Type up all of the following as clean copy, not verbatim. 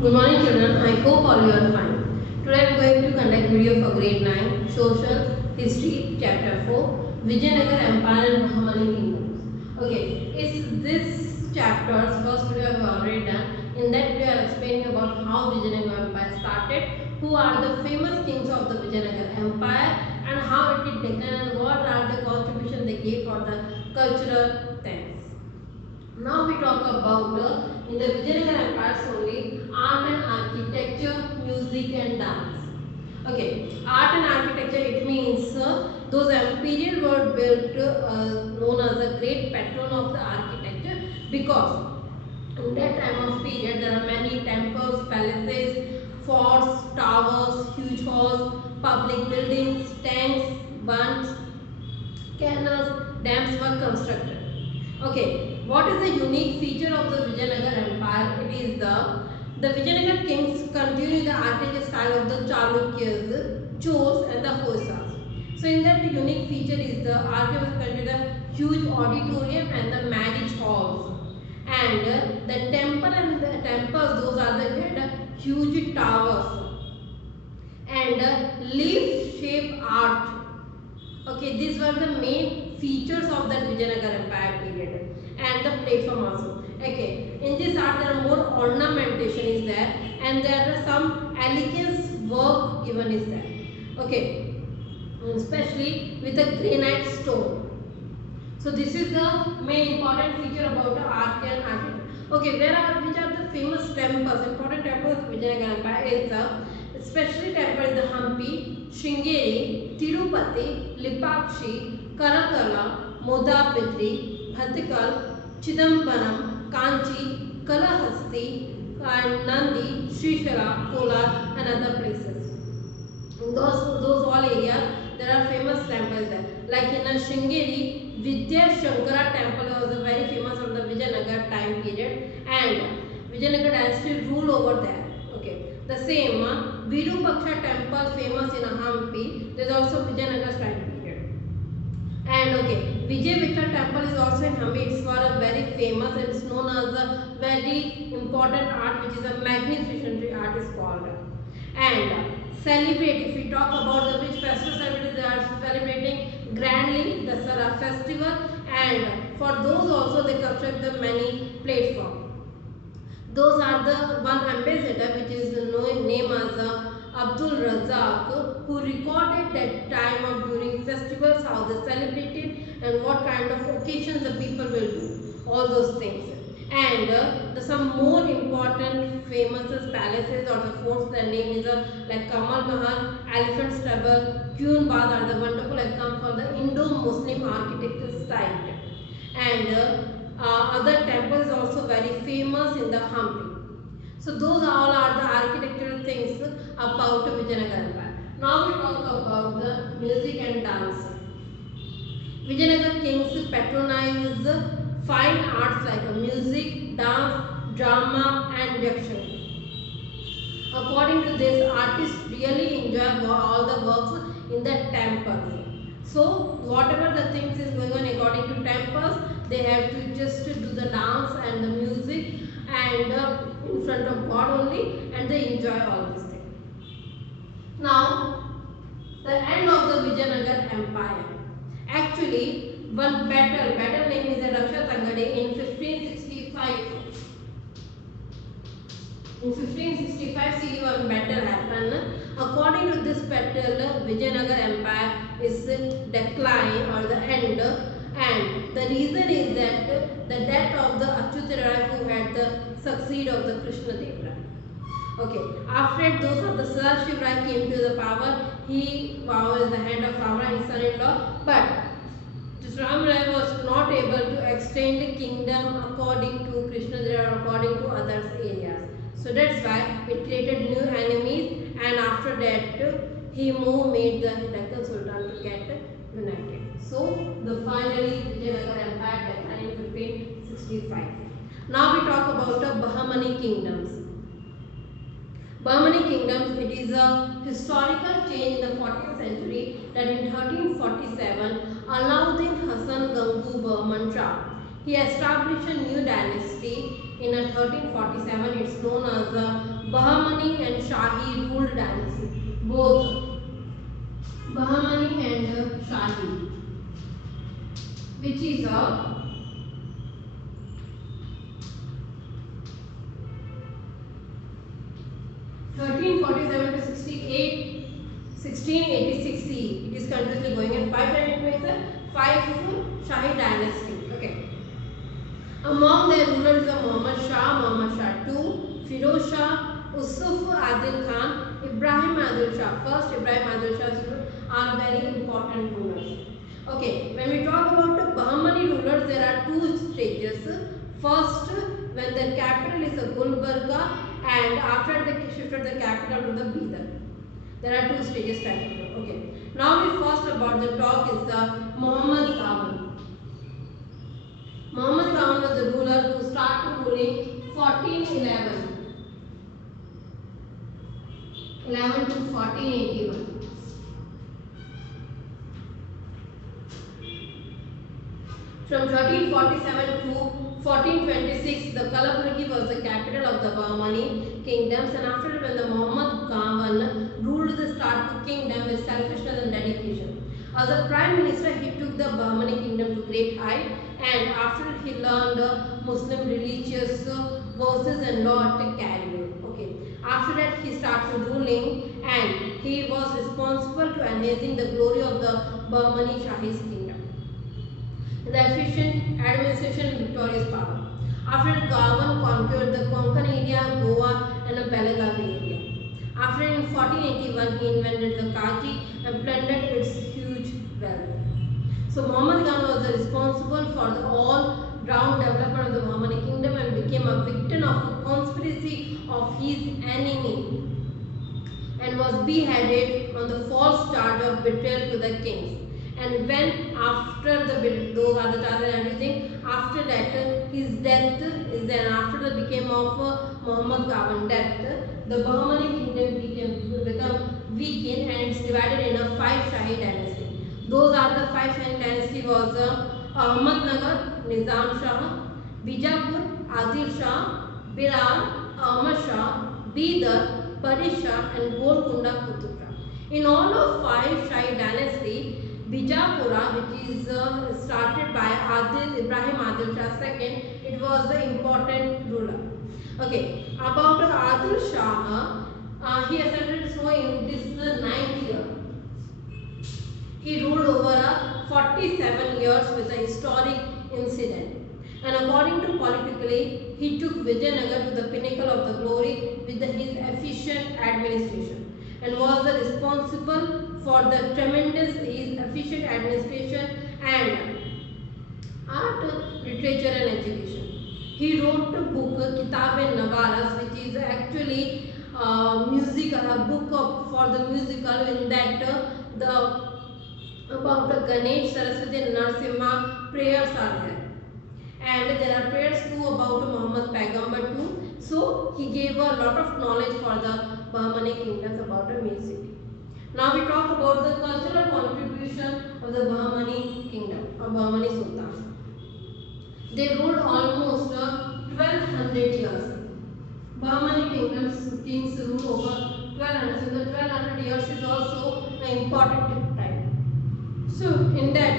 Good morning children, I hope all you are fine. Today I am going to conduct video for grade 9, Social History chapter 4, Vijayanagar Empire and Mahamani Kingdoms. Okay, is this chapter's first video I have already done. In that video I am explaining about how Vijayanagar Empire started, who are the famous kings of the Vijayanagar Empire and how it did decline and what are the contributions they gave for the cultural things. Now we talk about in the Vijayanagar Empire only art and architecture, music and dance. Okay, art and architecture it means those period were built known as the great patron of the architecture because in that time of period there are many temples, palaces, forts, towers, huge halls, public buildings, tanks, bunds, canals, dams were constructed. Okay, what is the unique feature of the Vijayanagar Empire? It is the Vijayanagar kings continue the architecture style of the Chalukyas, Chols and the Hosas. So in that the unique feature is the architecture continue the huge auditorium and the marriage halls. And the temple and the temples, those are the huge towers and leaf-shaped arch. Okay, these were the main features of that Vijayanagar Empire period and the platform also. Okay, in this art there are more ornamentation is there and there are some elegance work given is there. Okay, especially with a granite stone. So this is the main important feature about the art and architecture. Okay, which are the famous temples? Important temples of Vijayanagar Empire is the especially temple is the Hampi, Sringeri, Tirupati, Lipakshi, Karakala, Modapitri, Bhatikal, Chidambaram, Kanchi, Kalahasti, and Nandi, Srishala, Kolar, and other places. In those all areas there are famous temples there. Like in a Sringeri, Vidya Shankara temple was a very famous of the Vijayanagar time period and Vijayanagar dynasty rule over there. Okay, the same Virupaksha temple famous in Hampi. There is also Vijayanagar time period. And okay, Vijay Vittal temple is also in Hampi. It's for a very famous and it's known as a very important art, which is a magnificent art is called. And celebrate, if we talk about the which festival celebrated, they are celebrating grandly the Dasara festival, and for those also they construct the many platforms. Those are the one ambassador which is named as Abdul Razak, who recorded that time of during festivals, how they celebrated and what kind of occasions the people will do, all those things. And some more important famous palaces or the forts, their name is like Kamal Mahal, Elephant Stable, Kyun Bath are the wonderful example for the Indo-Muslim architecture style. And other temples also very famous in the Hampi. So those all are the architectural things about Vijayanagar Empire. Now we talk about the music and dance. Vijayanagar kings patronized fine arts like music, dance, drama and yakshagana. According to this, artists really enjoy all the works in the temples. So whatever the things is going on according to temples, they have to just do the dance and the music and in front of God only, and they enjoy all these things. Now, the end of the Vijayanagar Empire. Actually, one battle name is the Raksha Tangade in 1565. In 1565 CE one battle happened. According to this battle, Vijayanagar Empire is decline or the end, and the reason is that the death of the Achyuta who had the succeed of the Krishna Dev Rai. Okay, after those of the Sadashiv Rai came to the power, he was the hand of Rama, his son-in-law, but Ram Rai was not able to extend the kingdom according to Krishna Dev or according to others areas. So that's why it created new enemies, and after that he made the Deccan Sultan to get united. So the finally Vijayanagar Empire declined in 1565. Now we talk about the Bahmani kingdoms. Bahmani kingdoms, it is a historical change in the 14th century that in 1347 Alauddin Hasan Gangu Bahman Shah, he established a new dynasty in 1347. It's known as Bahmani and Shahi ruled dynasty. Both Bahmani and Shahi, which is a 1347 to 68, 1686 CE. It is continuously going, and 5 means the 5 Shahi dynasty. Okay. Among their rulers are Muhammad Shah II, Firoz Shah, Usuf Adil Khan, Ibrahim Adil Shah. First, Ibrahim Adil Shah are very important rulers. Okay, when we talk about the Bahmani rulers, there are two stages. First, when the capital is a Gulbarga, and after they shifted the capital to the Bidar. There are two stages type of. Okay. Now we first about the talk is the Muhammad Ghawan. Muhammad Ghawan was the ruler who started ruling 1411. 11 to 1481. From 1347 to 1426, the Kalaburgi was the capital of the Bahmani kingdoms, and after when the Muhammad Ghawan ruled the start kingdom with selfishness and dedication. As a prime minister, he took the Bahmani kingdom to great height, and after he learned Muslim religious verses and law to carry on. Okay. After that, he started ruling, and he was responsible to enhancing the glory of the Bahmani Shahi's kingdom. The efficient administration and victorious power. After Ghawan conquered the Konkan area, Goa and Belagavi area. After in 1481 he invented the Kaji and plundered its huge wealth. So Muhammad Ghawan was responsible for the all-round development of the Bahmani kingdom and became a victim of a conspiracy of his enemy and was beheaded on the false charge of betrayal to the kings. And when after those are the charges and everything, after that his death is then after the became of Muhammad Ghawan death, the Bahmani kingdom become weakened and it's divided in a 5 Shahi dynasty. Those are the 5 Shahi dynasty was Ahmadnagar, Nizam Shah, Bijapur, Adil Shah, Birar, Ahmad Shah, Bidar, Parisha and Golconda Qutub Shah. In all of 5 Shahi dynasty, Bijapura, which is started by Ibrahim Adil Shah II, it was the important ruler. Okay, about Adil Shah, he ascended so in this 9th year. He ruled over 47 years with a historic incident. And according to politically, he took Vijayanagar to the pinnacle of the glory with his efficient administration and was responsible for the tremendous his efficient administration and art, literature and education. He wrote a book Kitab-e-Nagaras, which is actually a book for the musical in that about the Ganesh, Saraswati and Narasimha prayers are there. And there are prayers too about Muhammad Paigambar too. So he gave a lot of knowledge for the Bahmani kingdoms about the music. Now we talk about the cultural contribution of the Bahmani kingdom or Bahmani Sultans. They ruled almost 1200 years. Bahmani kings ruled over 1200. So the 1200 years is also an important time. So in that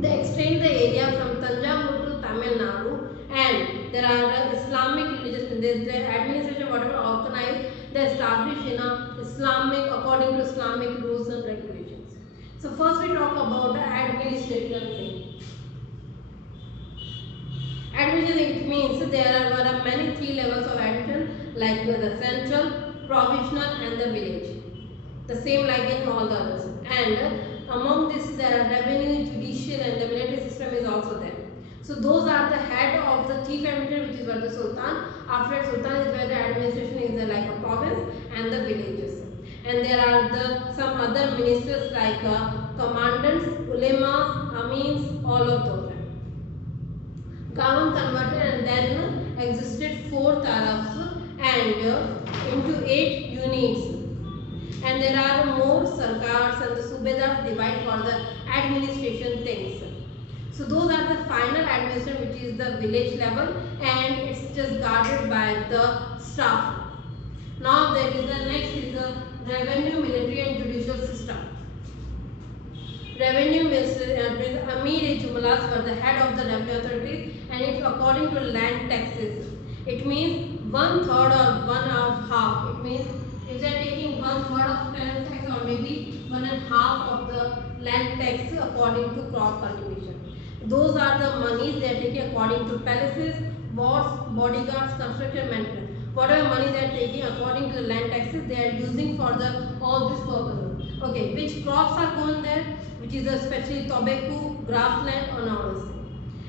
they extend the area from Tanjavur to Tamil Nadu, and there are Islamic religious, the administration whatever organized, they established in a Islamic according to Islamic rules and regulations. So first we talk about the administration thing. Administration, it means there are many 3 levels of administration like the central, provisional and the village. The same like in all the others. And among this there are revenue, judicial and the military system is also there. So those are the head of the chief administrator, which is where the Sultan. After Sultan is where the administration is like a province and the villages. And there are some other ministers like commandants, ulemas, amins, all of those. Gawan converted and then existed 4 tarafs and into 8 units. And there are more sarkars and the subedars divide for the administration things. So those are the final administration, which is the village level, and it's just guarded by the staff. Now there is the next is the revenue, military and judicial system. Revenue minister Amir-e-Jumlas were the head of the revenue authorities, and it's according to land taxes. It means 1/3 or 1/2. It means if they are taking 1/3 of tax or maybe 1/2 of the land tax according to crop cultivation. Those are the monies they are taking according to palaces, wards, bodyguards, construction, maintenance. Whatever money they are taking according to the land taxes, they are using for the all these purposes. Okay, which crops are going there? Which is especially tobacco, grassland, or others.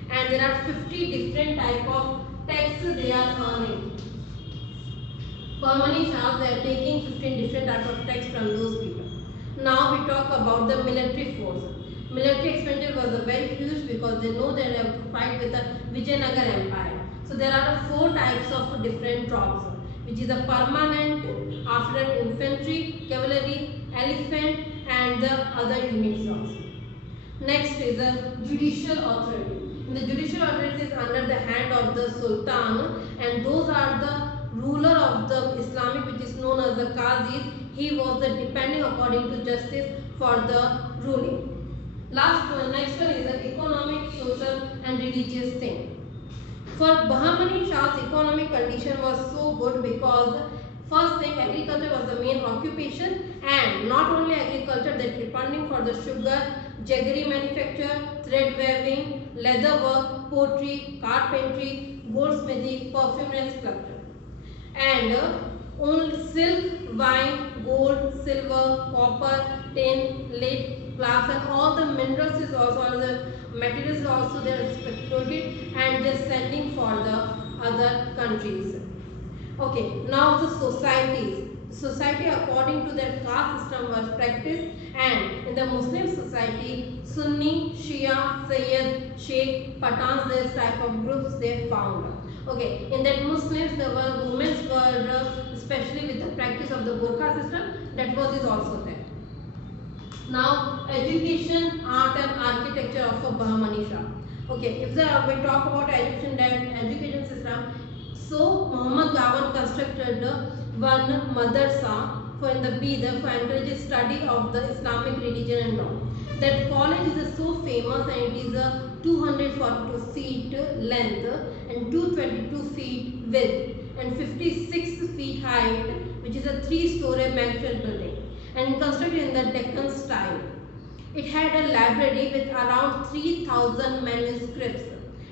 And there are 50 different type of tax they are earning. Permanent Shahs, they are taking 15 different type of tax from those people. Now we talk about the military force. Military expenditure was very huge because they know they have to fight with the Vijayanagar Empire. So there are 4 types of different troops, which is a permanent, after that infantry, cavalry, elephant, and the other units also. Next is the judicial authority. The judicial authority is under the hand of the Sultan, and those are the ruler of the Islamic, which is known as the Qazi. He was the depending according to justice for the ruling. Next one is the economic, social, and religious thing. For Bahmani Shah's economic condition was so good because first thing, agriculture was the main occupation, and not only agriculture, they depending for the sugar, jaggery manufacture, thread weaving, leather work, pottery, carpentry, goldsmithing, perfumery and sculpture. And only silk, wine, gold, silver, copper, tin, lead, glass, and all the minerals is also, all the materials is also they are exploited and just sending for the other countries. Okay, now the societies. Society according to their caste system was practiced, and in the Muslim society, Sunni, Shia, Sayyid, Sheikh, Pathans, this type of groups they found. Okay, in that Muslims, the women were especially with the practice of the burqa system, that was is also there. Now, education, art and architecture of a Bahmani Shah. Okay, if we talk about education system, so Muhammad Gawan constructed one madrasa for in the Bidar for encourage study of the Islamic religion and law. That college is so famous, and it is a 242 feet length and 222 feet width and 56 feet height, which is a 3-story mansion building and constructed in the Deccan style. It had a library with around 3,000 manuscripts,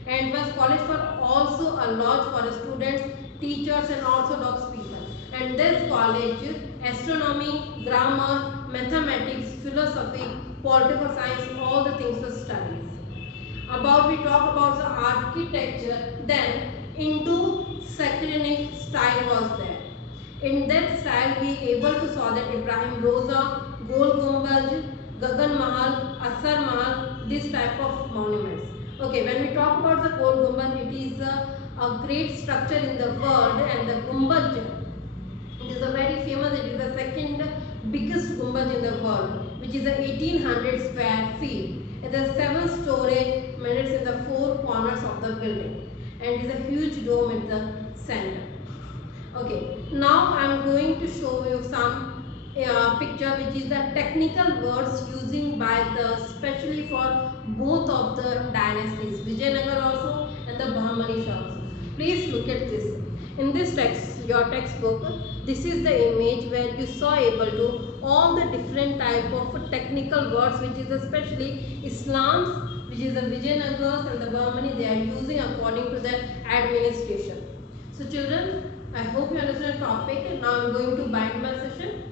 and was college for also a lodge for students, teachers and orthodox people. And this college, astronomy, grammar, mathematics, philosophy, political science, all the things were studied. We talk about the architecture, then Indo-Sacranic style was there. In that style, we able to saw that Ibrahim Roza, Gol Gumbaj, Gagan Mahal, Asar Mahal, this type of monuments. Okay, when we talk about the Gol Gumbaj, it is a great structure in the world, and the Gumbaj, it is a very famous, it is the second biggest Gumbaj in the world, which is a 1800 square feet. It is a 7-story minutes in the 4 corners of the building, and it is a huge dome in the center. Okay, now I am going to show you some picture, which is the technical words using by the especially for both of the dynasties, Vijayanagar also and the Bahmani Shah also. Please look at this. In this text, your textbook, this is the image where you saw able to all the different type of technical words, which is especially Islam's, which is the Vijayanagars and the Bahmani, they are using according to their administration. So children, I hope you understand the topic, and now I am going to bind my session.